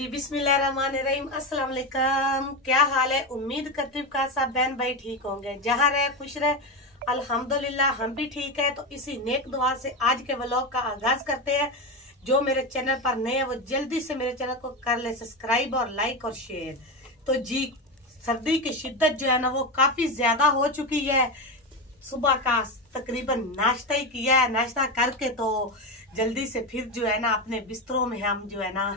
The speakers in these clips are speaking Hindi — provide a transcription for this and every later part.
जी बिस्मिल्लाहिर्रहमानिर्रहीम। अस्सलाम वालेकुम। क्या हाल है? उम्मीद करती हूँ का सब बहन भाई ठीक होंगे, जहाँ रहे खुश रहे। अल्हम्दुलिल्लाह हम भी ठीक है। तो इसी नेक दुआ से आज के व्लॉग का आगाज करते हैं। जो मेरे चैनल पर नए हैं वो जल्दी से मेरे चैनल को कर ले सब्सक्राइब और लाइक और शेयर। तो जी सर्दी की शिद्दत जो है ना वो काफी ज्यादा हो चुकी है। सुबह का तकरीबन नाश्ता ही किया है, नाश्ता करके तो जल्दी से फिर जो है ना अपने बिस्तरों में हम जो है ना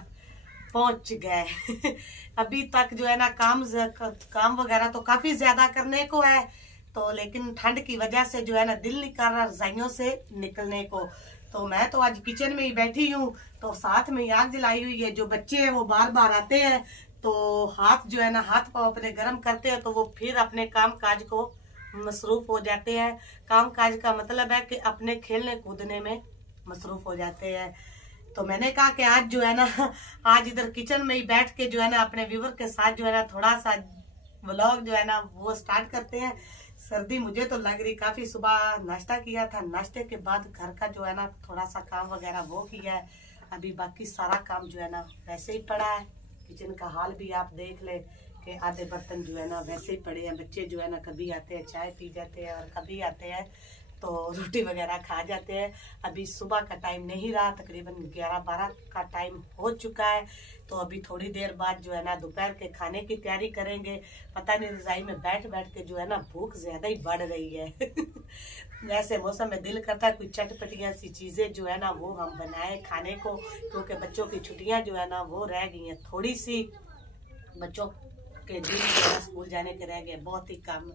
पहुंच गए। अभी तक जो है ना काम वगैरह तो काफी ज्यादा करने को है, तो लेकिन ठंड की वजह से जो है ना दिल नहीं कर रहा रजाइयों से निकलने को। तो मैं तो आज किचन में ही बैठी हूँ, तो साथ में आग जलाई हुई है। जो बच्चे हैं वो बार बार आते हैं तो हाथ जो है ना हाथ पाँव अपने गर्म करते हैं, तो वो फिर अपने काम काज को मसरूफ हो जाते हैं। काम काज का मतलब है कि अपने खेलने कूदने में मसरूफ हो जाते हैं। तो मैंने कहा कि आज जो है ना आज इधर किचन में ही बैठ के जो है ना अपने व्यूवर के साथ जो है ना थोड़ा सा व्लॉग जो है ना वो स्टार्ट करते हैं। सर्दी मुझे तो लग रही काफी। सुबह नाश्ता किया था, नाश्ते के बाद घर का जो है ना थोड़ा सा काम वगैरह वो किया है। अभी बाकी सारा काम जो है ना वैसे ही पड़ा है। किचन का हाल भी आप देख ले कि आधे बर्तन जो है ना वैसे ही पड़े हैं। बच्चे जो है ना कभी आते हैं चाय पी जाते हैं और कभी आते हैं तो रोटी वगैरह खा जाते हैं। अभी सुबह का टाइम नहीं रहा, तकरीबन 11-12 का टाइम हो चुका है। तो अभी थोड़ी देर बाद जो है ना दोपहर के खाने की तैयारी करेंगे। पता नहीं रजाई में बैठ बैठ के जो है ना भूख ज्यादा ही बढ़ रही है। ऐसे मौसम में दिल करता है कोई चटपटियां सी चीजें जो है ना वो हम बनाए खाने को, क्योंकि बच्चों की छुट्टियां जो है ना वो रह गई हैं थोड़ी सी। बच्चों के दिन जो है स्कूल जाने के रह गए, बहुत ही कम।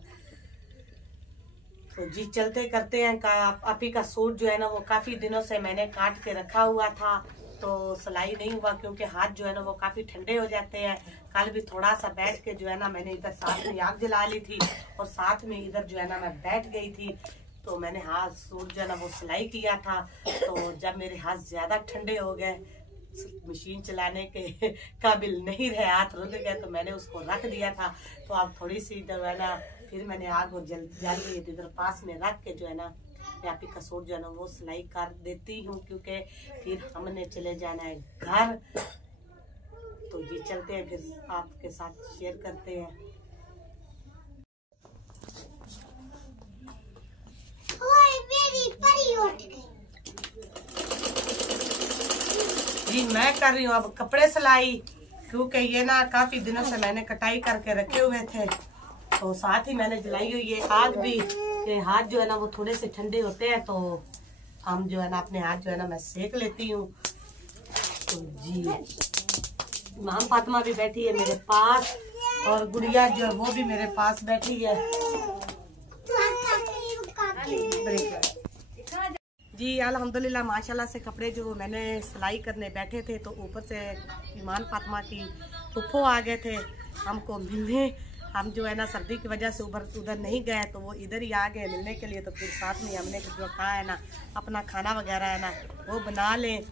तो जी चलते करते हैं। आप ही का सूट जो है ना वो काफी दिनों से मैंने काट के रखा हुआ था, तो सिलाई नहीं हुआ क्योंकि हाथ जो है ना वो काफी ठंडे हो जाते हैं। कल भी थोड़ा सा बैठ के जो है ना मैंने इधर साथ में आग जला ली थी और साथ में इधर जो है ना मैं बैठ गई थी। तो मैंने हाथ सूट जो है ना वो सिलाई किया था। तो जब मेरे हाथ ज्यादा ठंडे हो गए, मशीन चलाने के काबिल नहीं रहे, हाथ रुक गए, तो मैंने उसको रख दिया था। तो अब थोड़ी सी इधर है ना फिर मैंने आग और जल गई तो इधर पास में रख के जो है ना आप ही का सूट जो है ना वो सिलाई कर देती हूँ, क्योंकि फिर हमने चले जाना है घर। तो जी चलते हैं, फिर आपके साथ शेयर करते हैं। जी मैं कर रही हूँ अब कपड़े सिलाई, क्योंकि ये ना काफी दिनों से मैंने कटाई करके रखे हुए थे। तो साथ ही मैंने जलाई हुई है आग भी, कि हाथ जो है ना वो थोड़े से ठंडे होते हैं, तो हम जो है ना अपने हाथ जो है ना मैं सेक लेती हूँ। तो जी इमाम फातिमा भी बैठी है मेरे पास और गुड़िया जो है वो भी मेरे पास बैठी है। जी अल्हम्दुलिल्लाह माशाल्लाह से कपड़े जो मैंने सिलाई करने बैठे थे, तो ऊपर से ईमान फातिमा की फुफ्फो आ गए थे हमको मिलने। हम जो है ना सर्दी की वजह से उधर नहीं गए, तो वो इधर ही आ गए मिलने के लिए। तो फिर साथ में हमने जो कहा है ना अपना खाना वगैरह है ना वो बना लें।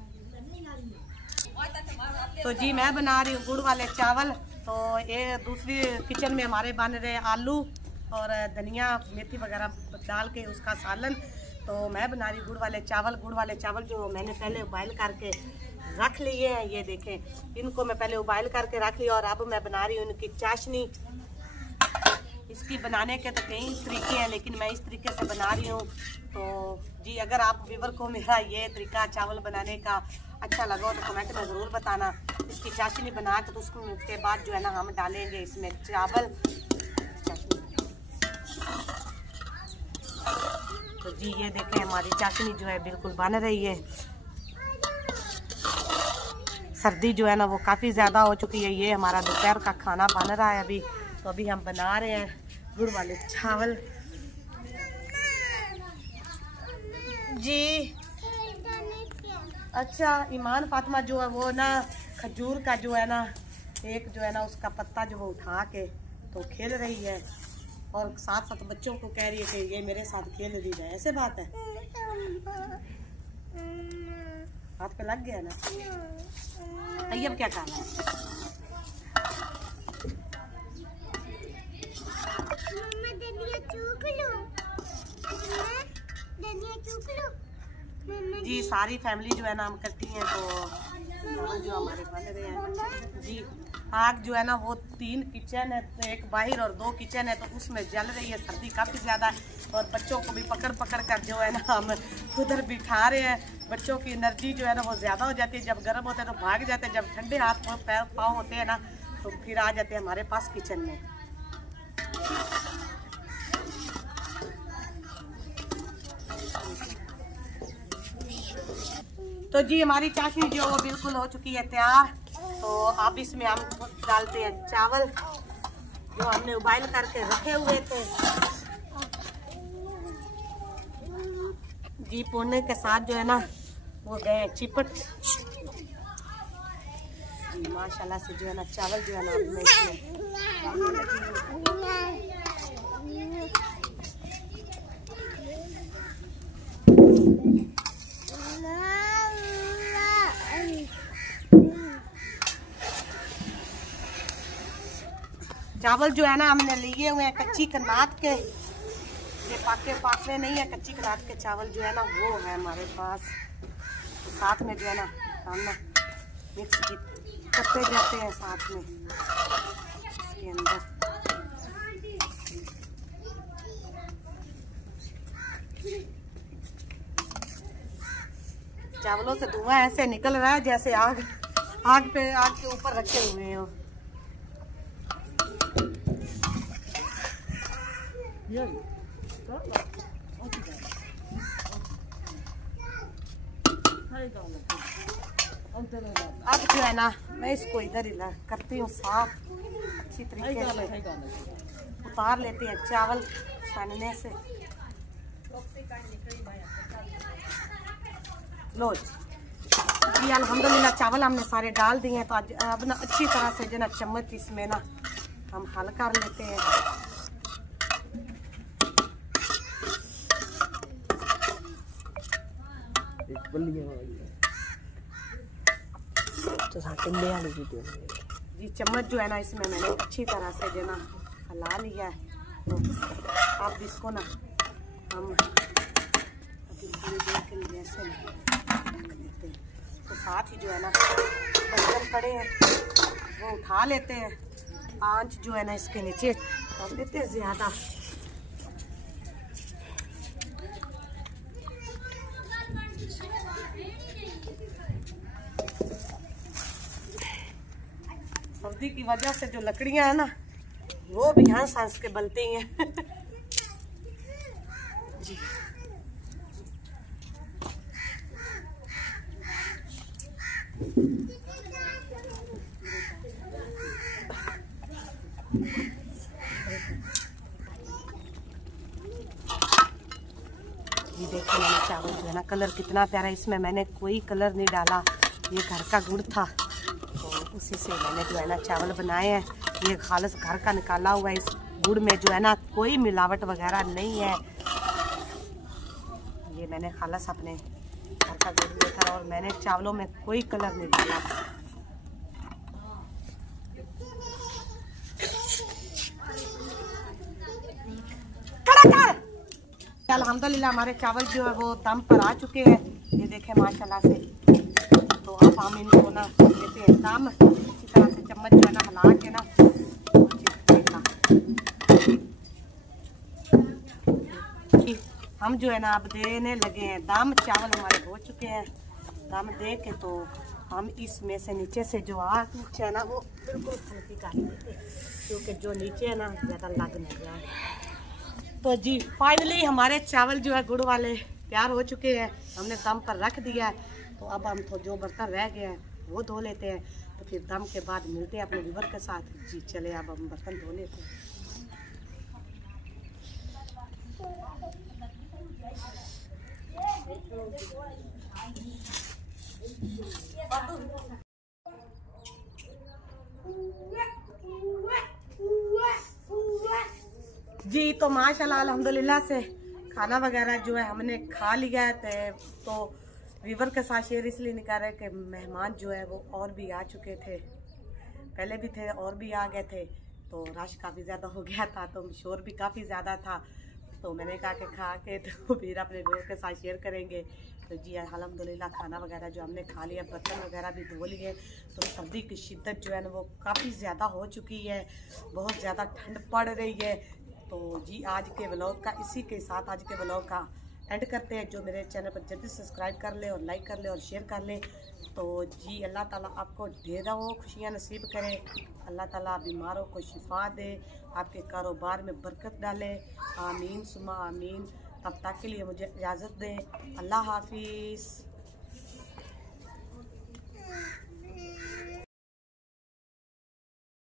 तो जी मैं बना रही हूँ गुड़ वाले चावल। तो ये दूसरी किचन में हमारे बन रहे आलू और धनिया मेथी वगैरह डाल के उसका सालन। तो मैं बना रही हूँ गुड़ वाले चावल। गुड़ वाले चावल जो मैंने पहले उबाइल करके रख लिए हैं, ये देखें इनको मैं पहले उबाइल करके रख लिया। और अब मैं बना रही हूँ इनकी चाशनी। इसकी बनाने के तो कई तरीके हैं, लेकिन मैं इस तरीके से बना रही हूँ। तो जी अगर आप व्यूवर को मेरा ये तरीका चावल बनाने का अच्छा लगा तो कमेंट में ज़रूर बताना। इसकी चाशनी बना के तो उसके बाद जो है ना हम डालेंगे इसमें चावल। तो जी ये देखें हमारी चाशनी जो है बिल्कुल बन रही है। सर्दी जो है ना वो काफ़ी ज़्यादा हो चुकी है। ये हमारा दोपहर का खाना बन रहा है अभी। तो अभी हम बना रहे हैं गुड़ वाले चावल। जी अच्छा ईमान फातिमा जो है वो ना खजूर का जो है ना एक जो है ना उसका पत्ता जो वो उठा के तो खेल रही है, और साथ साथ बच्चों को कह रही है कि ये मेरे साथ खेल रही है। ऐसे बात है, हाथ पे लग गया ना। अब क्या करना है? जी सारी फैमिली जो है ना हम करती हैं, तो जो हमारे बन रहे हैं जी। आग जो है ना वो 3 किचन है, तो एक बाहर और 2 किचन है, तो उसमें जल रही है। सर्दी काफ़ी ज़्यादा है और बच्चों को भी पकड़ पकड़ कर जो है ना हम उधर बिठा रहे हैं। बच्चों की एनर्जी जो है ना वो ज़्यादा हो जाती है, जब गर्म होते हैं तो भाग जाते हैं, जब ठंडे हाथ पैर पाँव होते हैं ना तो फिर आ जाते हैं हमारे पास किचन में। तो जी हमारी चाशनी जो वो बिल्कुल हो चुकी है तैयार। तो अब इसमें हम डालते हैं चावल जो हमने उबाइल करके रखे हुए थे जी। पोने के साथ जो है ना वो गए चिपट जी। माशाल्लाह से जो है ना चावल जो है ना चावल जो है ना हमने लिए हुए हैं कच्ची कनात के, ये पाके नहीं है, कच्ची कनात के चावल जो है ना वो है हमारे पास। तो साथ में जो है ना हम ना मिक्स करते जाते हैं साथ में इसके अंदर। चावलों से धुआं ऐसे निकल रहा है जैसे आग के ऊपर रखे हुए हो। अब जो है ना मैं इसको इधर ही करती हूँ साफ अच्छी तरीके से। उतार लेते हैं चावल छानने से। लो जी अल्हम्दुलिल्लाह चावल हमने सारे डाल दिए हैं। तो अब ना अच्छी तरह से जो ना चम्मच इसमें ना हम हल कर लेते हैं। जी चम्मच जो है ना इसमें मैंने अच्छी तरह से जो ना हला लिया है। तो आप इसको ना हम अभी थोड़ी देर के लिए ऐसे रख देते हैं। तो साथ ही जो है ना बर्तन पड़े हैं वो उठा लेते हैं। आंच जो है ना इसके नीचे कर देते हैं ज़्यादा। सर्दी की वजह से जो लकड़ियां है ना वो भी हंस हंस के बनती हैं जी। ये देखिए मैंने चावल जो है ना कलर कितना प्यारा, इसमें मैंने कोई कलर नहीं डाला, ये घर का गुड़ था तो उसी से मैंने जो है ना चावल बनाए हैं। ये खालिस घर का निकाला हुआ है, इस गुड़ में जो है ना कोई मिलावट वगैरह नहीं है। ये मैंने खालिस अपने घर का गुड़ देखा और मैंने चावलों में कोई कलर नहीं डाला। अल्हम्दुलिल्लाह हमारे चावल जो है वो दम पर आ चुके हैं, ये देखें माशाल्लाह से। तो अब हम इनको ना देते हैं दम, इसी तरह से चम्मच जो है ना हिला के ना हम जो है ना अब देने लगे हैं दम। चावल हमारे हो चुके हैं, दम दे के तो हम इसमें से नीचे से जो आग नीचे है ना वो बिल्कुल हल्की कर देते हैं क्योंकि जो नीचे है ना ज़्यादा लग नहीं जाए। तो जी फाइनली हमारे चावल जो है गुड़ वाले तैयार हो चुके हैं, हमने दम पर रख दिया है। तो अब हम तो जो बर्तन रह गए हैं वो धो लेते हैं, तो फिर दम के बाद मिलते हैं अपने व्यूअर के साथ। जी चले अब हम बर्तन धो लेते हैं। जी तो माशाल्लाह अल्हम्दुलिल्लाह से खाना वगैरह जो है हमने खा लिया है। तो व्यूअर के साथ शेयर इसलिए नहीं कर रहे कि मेहमान जो है वो और भी आ चुके थे, पहले भी थे और भी आ गए थे। तो रश काफ़ी ज़्यादा हो गया था, तो शोर भी काफ़ी ज़्यादा था। तो मैंने कहा कि खा के तो फिर अपने व्यूअर के साथ शेयर करेंगे तो जी अल्हम्दुलिल्लाह खाना वगैरह जो हमने खा लिया, बर्तन वगैरह भी धो लिए। तो सर्दी की शिद्दत जो है ना वो काफ़ी ज़्यादा हो चुकी है, बहुत ज़्यादा ठंड पड़ रही है। तो जी आज के व्लॉग का इसी के साथ आज के व्लॉग का एंड करते हैं। जो मेरे चैनल पर जल्दी सब्सक्राइब कर ले और लाइक कर ले और शेयर कर ले। तो जी अल्लाह ताला आपको ढेरों खुशियाँ नसीब करे, अल्लाह ताला बीमारों को शिफा दे, आपके कारोबार में बरकत डाले। आमीन सुमा आमीन। तब तक के लिए मुझे इजाज़त दें। अल्लाह हाफिज़।